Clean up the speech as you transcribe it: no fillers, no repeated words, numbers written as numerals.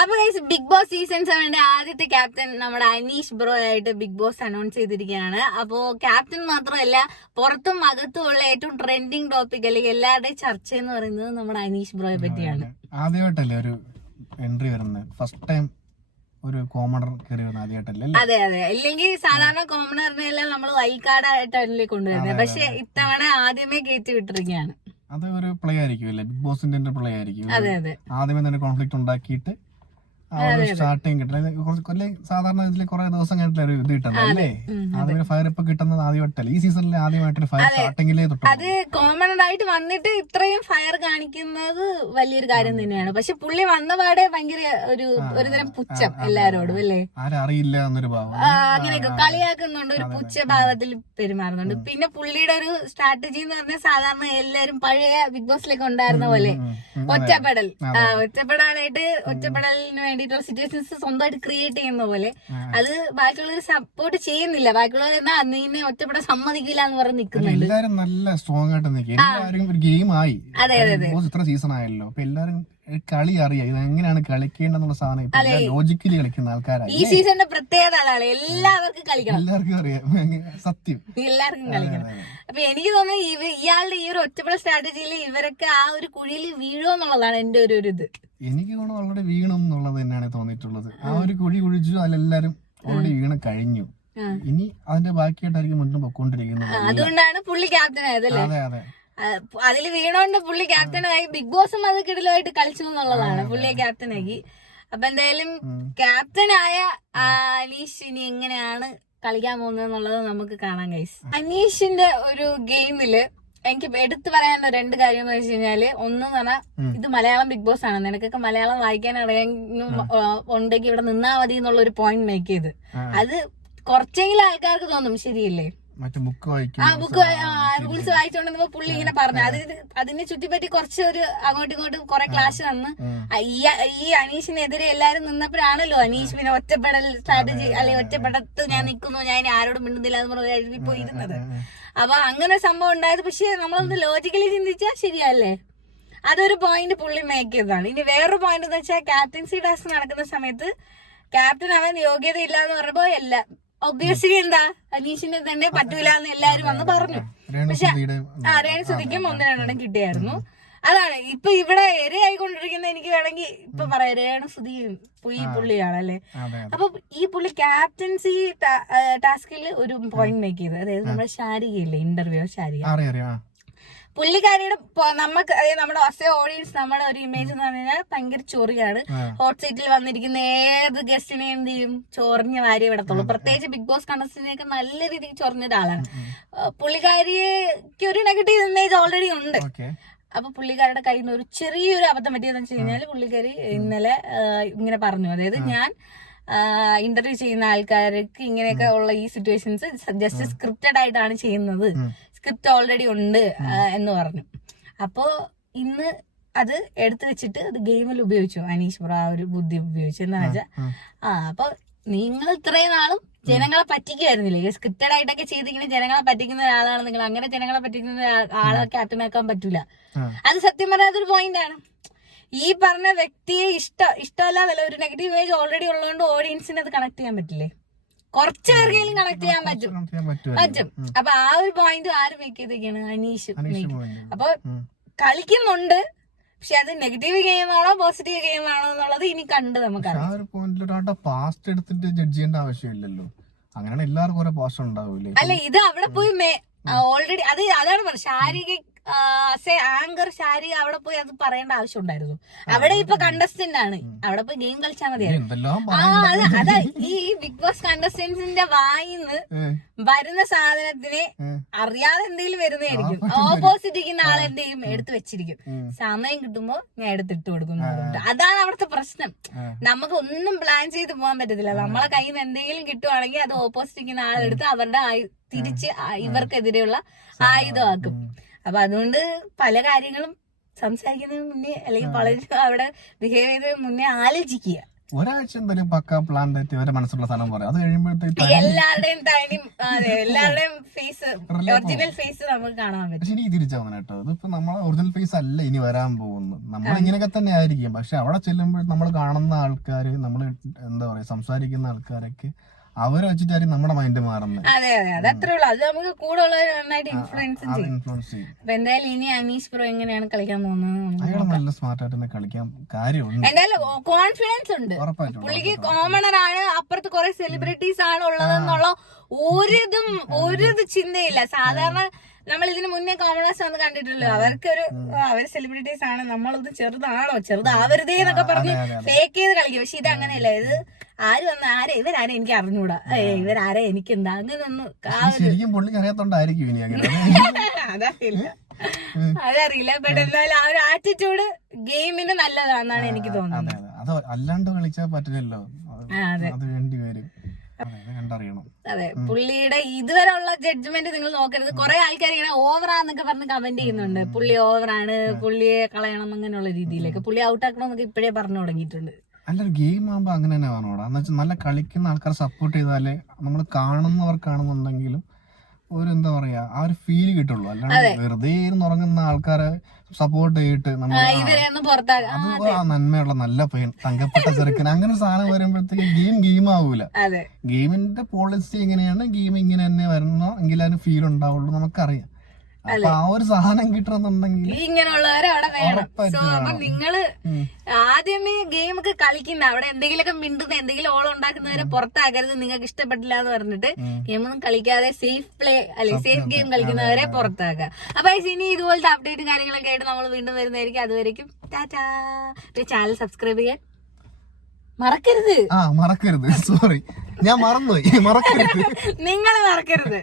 അപ്പൊ big boss season 7 ആദ്യത്തെ captain നമ്മുടെ അനീഷ് ബ്രോ ആയിട്ട് ബിഗ് ബോസ് അനൗൺസ് ചെയ്തിരിക്കുകയാണ്. അപ്പോ ക്യാപ്റ്റൻ മാത്രമല്ല, പുറത്തും അകത്തും ഉള്ള ഏറ്റവും ട്രെൻഡിങ് ടോപ്പിക് അല്ലെങ്കിൽ എല്ലാവരുടെയും ചർച്ച എന്ന് പറയുന്നത് നമ്മുടെ അനീഷ് ബ്രോയെ പറ്റിയാണ്. ആദ്യമായിട്ടല്ലേ ഒരു എൻട്രി വരുന്നത്? ഫസ്റ്റ് ടൈം ഒരു കോമണർ കയറി വരുന്നത് ആദ്യമായിട്ടല്ലേ? അതെ അതെ. ഇല്ലെങ്കിൽ സാധാരണ കോമണറിനെല്ലാം നമ്മൾ വൈൽഡ് കാർഡ് ആയിട്ടല്ലേ കൊണ്ടുവരുന്നത്. പക്ഷെ ഇത്തവണ ആദ്യമേ കയറ്റി വിട്ടിരിക്കുകയാണ്. അത് ഒരു പ്ലേ ആയിരിക്കും അല്ലേ? ബിഗ് ബോസിന്റെ പ്ലേ ആയിരിക്കും. അതെ അതെ. ആദ്യമേ തന്നെ കോൺഫ്ലിക്ട് ഉണ്ടാക്കിയിട്ട് സ്റ്റാർട്ടിങ് കിട്ടില്ല. സാധാരണ ഇതിൽ കുറെ ദിവസം കഴിഞ്ഞിട്ട് ഒരു ഇത് കിട്ടുന്നത് അല്ലേ? ആദ്യമേ ഫയർ ഇപ്പൊ കിട്ടുന്നത് ആദ്യമായിട്ടല്ല, ഈ സീസണിൽ ആദ്യമായിട്ടൊരു ഫയർ സ്റ്റാർട്ടിങ്ങിലേ തൊട്ട്. അത് കോമൺ ആയിട്ട് വന്നിട്ട് ഇത്രയും ഫയർ കാണിക്കുന്നത് വലിയൊരു കാര്യം തന്നെയാണ്. പക്ഷെ പുള്ളി വന്നപാടെ ഭയങ്കര ഒരുതരം പുച്ഛം എല്ലാരോടും അല്ലേ? ആരറിയില്ല എന്നൊരു ഭാവം, അങ്ങനെയൊക്കെ കളിയാക്കുന്നുണ്ട്, ഒരു പുച്ഛ ഭാവത്തിൽ പെരുമാറുന്നുണ്ട്. പിന്നെ പുള്ളിയുടെ ഒരു സ്ട്രാറ്റജി എന്ന് പറഞ്ഞാൽ സാധാരണ എല്ലാരും പഴയ ബിഗ് ബോസിലേക്ക് ഉണ്ടായിരുന്ന പോലെ ഒറ്റപ്പെടലിന് വേണ്ടിയിട്ടുള്ള സിറ്റുവേഷൻസ് സ്വന്തമായിട്ട് ക്രിയേറ്റ് ചെയ്യുന്ന പോലെ അത് ബാക്കിയുള്ളവർ സപ്പോർട്ട് ചെയ്യുന്നില്ല. ബാക്കിയുള്ളവർ എന്നാ നീന്നെ ഒറ്റപ്പെടാൻ സമ്മതിക്കില്ല എന്ന് പറഞ്ഞ് നിൽക്കുന്നുണ്ട്. എല്ലാരും നല്ല സ്ട്രോങ് ആയിട്ട് നിൽക്കും. എല്ലാവരും ഒരു ഗെയിം ആയി. അതെ അതെ അതെ. ഇത്ര സീസൺ ആയല്ലോ, അപ്പൊ എല്ലാരും കളി അറിയാം, ഇത് എങ്ങനെയാണ് കളിക്കേണ്ടെന്നുള്ള സാധനം ഇപ്പൊ ലോജിക്കലി കളിക്കുന്ന ആൾക്കാരാണ്. ഈ സീസണിന്റെ പ്രത്യേകത അതാണ്, എല്ലാവർക്കും കളിക്കണം, എല്ലാവർക്കും അറിയാം. സത്യം, എല്ലാവർക്കും കളിക്കണം. അപ്പൊ എനിക്ക് തോന്നുന്നു ഇയാളുടെ ഈ ഒരു ഒറ്റപ്പെടൽ സ്ട്രാറ്റജിയിൽ ഇവരൊക്കെ ആ ഒരു കുഴിയിൽ വീഴോ എന്നുള്ളതാണ് എന്റെ ഒരു ഇത്. എനിക്ക് തോന്നുന്നു ഓൾറെഡി വീണം എന്നുള്ളത് തന്നെയാണ് തോന്നിയിട്ടുള്ളത്. ആ ഒരു കുഴി കുഴിച്ചു, അതിലെല്ലാരും ഓൾറെഡി വീണ് കഴിഞ്ഞു. ഇനി അതിന്റെ ബാക്കിയായിട്ടായിരിക്കും മുന്നോട്ട് പൊക്കോണ്ടിരിക്കുന്നത്. അതുകൊണ്ടാണ് പുള്ളി ക്യാപ്റ്റൻ ആയതല്ലേ? അതെ അതെ. അതിൽ വീണോണ്ട് പുള്ളി ക്യാപ്റ്റനായി. ബിഗ് ബോസും അത് കിടലുമായിട്ട് കളിച്ചു എന്നുള്ളതാണ്, പുള്ളിയെ ക്യാപ്റ്റനാക്കി. അപ്പൊ എന്തായാലും ക്യാപ്റ്റനായ അനീഷ് ഇനി എങ്ങനെയാണ് കളിക്കാൻ പോകുന്നത് എന്നുള്ളത് നമുക്ക് കാണാൻ ഗൈസ്. അനീഷിന്റെ ഒരു ഗെയിമില് എനിക്ക് എടുത്തു പറയാനുള്ള 2 കാര്യം എന്ന് വെച്ച് കഴിഞ്ഞാല്, ഒന്ന് പറഞ്ഞാൽ ഇത് മലയാളം ബിഗ് ബോസ് ആണ്, നിനക്കൊക്കെ മലയാളം വായിക്കാൻ ഉണ്ടെങ്കിൽ ഇവിടെ നിന്നാ മതി എന്നുള്ള ഒരു പോയിന്റ് മേക്ക് ചെയ്ത്, അത് കുറച്ചെങ്കിലും ആൾക്കാർക്ക് തോന്നും ശരിയല്ലേ? റൂൾസ് വായിച്ചോണ്ടിരുന്നപ്പോ പുള്ളി ഇങ്ങനെ പറഞ്ഞു. അതിനെ ചുറ്റിപ്പറ്റി കുറച്ച് അങ്ങോട്ടും ഇങ്ങോട്ടും കുറെ ക്ലാഷ് വന്ന് ഈ അനീഷിനെതിരെ എല്ലാരും നിന്നപ്പോഴാണല്ലോ അനീഷ് പിന്നെ ഒറ്റപ്പെടൽ സ്ട്രാറ്റജി അല്ലെങ്കിൽ ഒറ്റപ്പെടത്ത് ഞാൻ നിൽക്കുന്നു, ഞാൻ ഇനി ആരോടും മിണ്ടുന്നില്ല എന്ന് പറഞ്ഞ് ഇപ്പൊ ഇരുന്നത്. അപ്പൊ അങ്ങനെ സംഭവം ഉണ്ടായത്. പക്ഷെ നമ്മളൊന്ന് ലോജിക്കലി ചിന്തിച്ചാൽ ശരിയല്ലേ? അതൊരു പോയിന്റ് പുള്ളി മേക്ക് ചെയ്തതാണ്. ഇനി വേറൊരു പോയിന്റ് എന്ന് വെച്ചാൽ ക്യാപ്റ്റൻസി ടാസ്ക് നടക്കുന്ന സമയത്ത് ക്യാപ്റ്റൻ അവൻ യോഗ്യത ഇല്ല എന്ന് പറഞ്ഞപ്പോ ഒബ്വിയസ്ലി എന്താ അനീഷിനെ തന്നെ പറ്റൂല എന്ന് എല്ലാരും വന്ന് പറഞ്ഞു. പക്ഷെ രേണുസുതിക്കും 1-2 കിട്ടിയായിരുന്നു. അതാണ് ഇപ്പൊ ഇവിടെ ഇരയായിക്കൊണ്ടിരിക്കുന്ന. എനിക്ക് വേണമെങ്കിൽ ഇപ്പൊ പറയാം, രേണുസുതിയും ഈ പുള്ളിയാണല്ലേ. അപ്പൊ ഈ പുള്ളി ക്യാപ്റ്റൻസി ടാസ്കിൽ ഒരു പോയിന്റ് മേക്ക് ചെയ്ത്, അതായത് നമ്മുടെ ശാരികയില്ലേ, ഇന്റർവ്യൂ ശാരിക, പുള്ളിക്കാരിയുടെ നമുക്ക് നമ്മുടെ ഓഡിയൻസ് നമ്മുടെ ഒരു ഇമേജ് എന്ന് പറഞ്ഞാൽ ഭയങ്കര ചൊറിയാണ്. ഹോട്ട് സീറ്റിൽ വന്നിരിക്കുന്ന ഏത് ഗസ്റ്റിനെ എന്ത് ചെയ്യും, ചൊറിഞ്ഞ വാരി വിടത്തുള്ളൂ. പ്രത്യേകിച്ച് ബിഗ് ബോസ് കണ്ടസ്റ്റന്റിനെയൊക്കെ നല്ല രീതിക്ക് ചൊറിഞ്ഞ ഒരാളാണ്. പുള്ളിക്കാരിക്ക് ഒരു നെഗറ്റീവ് ഇമേജ് ഓൾറെഡി ഉണ്ട്. അപ്പൊ പുള്ളിക്കാരുടെ കയ്യിൽ നിന്ന് ഒരു ചെറിയൊരു അബദ്ധം പറ്റിയതെന്ന് വെച്ച് കഴിഞ്ഞാൽ, പുള്ളിക്കാരി ഇന്നലെ ഇങ്ങനെ പറഞ്ഞു, അതായത് ഞാൻ ഇന്റർവ്യൂ ചെയ്യുന്ന ആൾക്കാർക്ക് ഇങ്ങനെയൊക്കെ ഉള്ള ഈ സിറ്റുവേഷൻസ് ജസ്റ്റ് സ്ക്രിപ്റ്റഡ് ആയിട്ടാണ് ചെയ്യുന്നത്, സ്ക്രിപ്റ്റ് ഓൾറെഡി ഉണ്ട് എന്ന് പറഞ്ഞു. അപ്പോ ഇന്ന് അത് എടുത്തു വെച്ചിട്ട് അത് ഗെയിമിൽ ഉപയോഗിച്ചു അനീഷ് ബ്രോ. ആ ഒരു ബുദ്ധി ഉപയോഗിച്ചു. എന്താ വെച്ചാൽ അപ്പൊ നിങ്ങൾ ഇത്രയും നാളും ജനങ്ങളെ പറ്റിക്കുമായിരുന്നില്ലേ? സ്ക്രിപ്റ്റഡ് ആയിട്ടൊക്കെ ചെയ്തിങ്ങനെ ജനങ്ങളെ പറ്റിക്കുന്ന ഒരാളാണ് നിങ്ങൾ. അങ്ങനെ ജനങ്ങളെ പറ്റിക്കുന്ന ആളെ ക്യാപ്റ്റനാക്കാൻ പറ്റൂല. അത് സത്യം പറഞ്ഞാൽ അതൊരു പോയിന്റ് ആണ്. ഈ പറഞ്ഞ വ്യക്തിയെ ഇഷ്ടമല്ലാതല്ല, ഒരു നെഗറ്റീവ് ഇമേജ് ഓൾറെഡി ഉള്ളതുകൊണ്ട് ഓഡിയൻസിന് അത് കണക്ട് ചെയ്യാൻ പറ്റില്ലേ? കുറച്ചു പേർക്കെങ്കിലും കണക്ട് ചെയ്യാൻ പറ്റും. അപ്പൊ ആ ഒരു പോയിന്റ് ആര് മേക്ക് ചെയ്തൊക്കെയാണ്? അനീഷ്. അപ്പൊ കളിക്കുന്നുണ്ട്, പക്ഷെ അത് നെഗറ്റീവ് ഗെയിമാണോ പോസിറ്റീവ് ഗെയിമാണോ എന്നുള്ളത് ഇനി കണ്ട് നമുക്കറിയാം. പാസ്റ്റ് എടുത്തിട്ട് ജഡ്ജ് ചെയ്യേണ്ട ആവശ്യമില്ലല്ലോ. അങ്ങനെ എല്ലാവർക്കും ഓരോ പോസ്റ്റ് ഉണ്ടാവൂലേ? അല്ല, ഇത് അവിടെ പോയി ഓൾറെഡി അതാണ് പറഞ്ഞത്. ശാരീരിക ആങ്കർ ശാരിക അവിടെ പോയി അത് പറയേണ്ട ആവശ്യം ഉണ്ടായിരുന്നു. അവിടെ ഇപ്പൊ കണ്ടസ്റ്റന്റ് ആണ്, അവിടെ പോയി ഗെയിം കളിച്ചാൽ മതിയായിരുന്നു. അതാ ഈ ബിഗ് ബോസ് കണ്ടസ്റ്റന്റ്സിന്റെ വായിന്ന് വരുന്ന സാധനത്തിനെ അറിയാതെ എന്തെങ്കിലും വരുന്നതായിരിക്കും. ഓപ്പോസിറ്റ് ഇരിക്കുന്ന ആളെന്ത് ചെയ്യും, എടുത്ത് വെച്ചിരിക്കും. സമയം കിട്ടുമ്പോ ഞാൻ എടുത്തിട്ട് കൊടുക്കുന്നു. അതാണ് അവിടുത്തെ പ്രശ്നം. നമുക്ക് ഒന്നും പ്ലാൻ ചെയ്ത് പോകാൻ പറ്റത്തില്ല. നമ്മളെ കയ്യിൽ നിന്ന് എന്തെങ്കിലും കിട്ടുവാണെങ്കിൽ അത് ഓപ്പോസിറ്റ് ഇരിക്കുന്ന ആളെടുത്ത് അവരുടെ തിരിച്ച് ഇവർക്കെതിരെയുള്ള ആയുധമാക്കും. അപ്പൊ അതുകൊണ്ട് പല കാര്യങ്ങളും സംസാരിക്കുന്നതിന് മുന്നേ അല്ലെങ്കിൽ വളരെ അവിടെ ബിഹേവ് ചെയ്തതിന് മുന്നേ ആലോചിക്കുക. ഒരാഴ്ച എന്തായാലും പക്ക പ്ലാൻ തെറ്റി അവരെ മനസ്സിലുള്ള സാധനം പറയാം. അത് കഴിയുമ്പോഴത്തേക്ക് എല്ലാവരുടെയും എല്ലാവരുടെയും ഫേസ് ഒറിജിനൽ ഫേസ് നമുക്ക് കാണാൻ പറ്റും. പക്ഷെ എനിക്ക് തിരിച്ചാവുന്ന കേട്ടോ, ഇതിപ്പോ നമ്മളെ ഒറിജിനൽ ഫേസ് അല്ല ഇനി വരാൻ പോകുന്നത്. നമ്മൾ ഇങ്ങനെയൊക്കെ തന്നെ ആയിരിക്കും. പക്ഷെ അവിടെ ചെല്ലുമ്പോൾ നമ്മൾ കാണുന്ന ആൾക്കാര്, നമ്മൾ എന്താ പറയാ സംസാരിക്കുന്ന ആൾക്കാരൊക്കെ അവരെ വെച്ചിട്ടായിരിക്കും നമ്മുടെ മൈൻഡ് മാറുന്നത്. അതെ അതെ, അത് അത്രേ ഉള്ളൂ. അത് നമുക്ക് കൂടെ ഉള്ളവർ നന്നായിട്ട് ഇൻഫ്ലുവൻസ് ചെയ്യും. അപ്പൊ എന്തായാലും ഇനി അനീഷ് ബ്രോ എങ്ങനെയാണ് കളിക്കാൻ പോകുന്നത്? അയാൾ നല്ല സ്മാർട്ട് ആയിട്ട് തന്നെ കളിക്കാൻ കാര്യമുണ്ട്. എന്തായാലും കോൺഫിഡൻസ് ഉണ്ട് പുള്ളിക്ക്. കോമണർ ആണ്, അപ്പുറത്ത് കുറെ സെലിബ്രിറ്റീസ് ആണ് ഉള്ളതെന്നുള്ള ഒരു ചിന്തയില്ല. സാധാരണ നമ്മൾ ഇതിന് മുന്നേ കോമണേഴ്സ് വന്ന് കണ്ടിട്ടുള്ളൂ. അവര് സെലിബ്രിറ്റീസ് ആണ്, നമ്മളത് ചെറുതാവരുതേ എന്നൊക്കെ പറഞ്ഞ് ഫേക്ക് ചെയ്ത് കളിക്കും. പക്ഷെ ഇത് അങ്ങനെയല്ല. ഇത് ആര് വന്ന ഇവരാരെ എനിക്ക് അറിഞ്ഞൂടാ, ഇവരാരെ എനിക്കെന്താ അങ്ങനെയൊന്നും ശരിക്കും പുള്ളിക്ക് അറിയാത്തോണ്ടായിരിക്കും ഇനി അങ്ങനെ. അതറിയില്ല. ബട്ട് എന്തായാലും ആ ഒരു ആറ്റിറ്റ്യൂഡ് ഗെയിമിന് നല്ലതാണെന്നാണ് എനിക്ക് തോന്നുന്നത്. അത് അല്ലാണ്ട് കളിച്ചാൽ പറ്റില്ലല്ലോ, അത് വേണ്ടി വരും. കണ്ടറിയണം. അതെ, പുള്ളിയുടെ ഇതുവരെ ഉള്ള ജഡ്ജ്മെന്റ് നിങ്ങൾ നോക്കരുത്. കുറെ ആൾക്കാർ ഇങ്ങനെ ഓവറാന്നൊക്കെ പറഞ്ഞ് കമന്റ് ചെയ്യുന്നുണ്ട്. പുള്ളി ഓവറാണ്, പുള്ളിയെ കളയണം അങ്ങനെയുള്ള രീതിയിലേക്ക്. പുള്ളി ഔട്ടാക്കണം എന്നൊക്കെ ഇപ്പോഴേ പറഞ്ഞു തുടങ്ങിയിട്ടുണ്ട്. അല്ലൊരു ഗെയിം ആകുമ്പോ അങ്ങനെ തന്നെ പറഞ്ഞോടാ. എന്ന് വെച്ചാൽ നല്ല കളിക്കുന്ന ആൾക്കാരെ സപ്പോർട്ട് ചെയ്താലേ നമ്മൾ കാണുന്നവർക്കാണെന്നുണ്ടെങ്കിലും ഒരു എന്താ പറയാ ആ ഒരു ഫീല് കിട്ടുള്ളൂ. അല്ലാണ്ട് വെറുതെ ഉറങ്ങുന്ന ആൾക്കാരെ സപ്പോർട്ട് ചെയ്തിട്ട് നമ്മൾ ആ നന്മയുള്ള നല്ല പയ്യൻ തങ്കപ്പെട്ട ചെറുക്കൻ അങ്ങനെ സാധനം വരുമ്പോഴത്തേക്ക് ഗെയിം ആവൂല. ഗെയിമിന്റെ പോളിസി എങ്ങനെയാണ്, ഗെയിം ഇങ്ങനെ തന്നെ വരണോ എങ്കിൽ അതിന് ഫീൽ ഉണ്ടാവുള്ളൂ, നമുക്കറിയാം. അപ്പൊ ആ ഒരു സാധനം കിട്ടണമെന്നുണ്ടെങ്കിൽ ഇങ്ങനെയുള്ളവരെ അവിടെ വേണം. സോ അപ്പൊ നിങ്ങള് ആദ്യമേ ഗെയിം ഒക്കെ കളിക്കുന്ന അവിടെ എന്തെങ്കിലുമൊക്കെ മിണ്ടുന്ന എന്തെങ്കിലും ഓളം ഉണ്ടാക്കുന്നവരെ പുറത്താക്കരുത്. നിങ്ങൾക്ക് ഇഷ്ടപ്പെട്ടില്ല എന്ന് പറഞ്ഞിട്ട് ഗെയിമൊന്നും കളിക്കാതെ സേഫ് പ്ലേ അല്ലെങ്കിൽ സേഫ് ഗെയിം കളിക്കുന്നവരെ പുറത്താക്കുക. അപ്പൊ ഇനി ഇതുപോലത്തെ അപ്ഡേറ്റും കാര്യങ്ങളൊക്കെ ആയിട്ട് നമ്മൾ വീണ്ടും വരുന്നതായിരിക്കും. അതുവരെയും ടാറ്റാ. ചാനൽ സബ്സ്ക്രൈബ് ചെയ്യാൻ മറക്കരുത്. സോറി, ഞാൻ മറന്നുപോയി. മറക്കരുത്, നിങ്ങൾ മറക്കരുത്.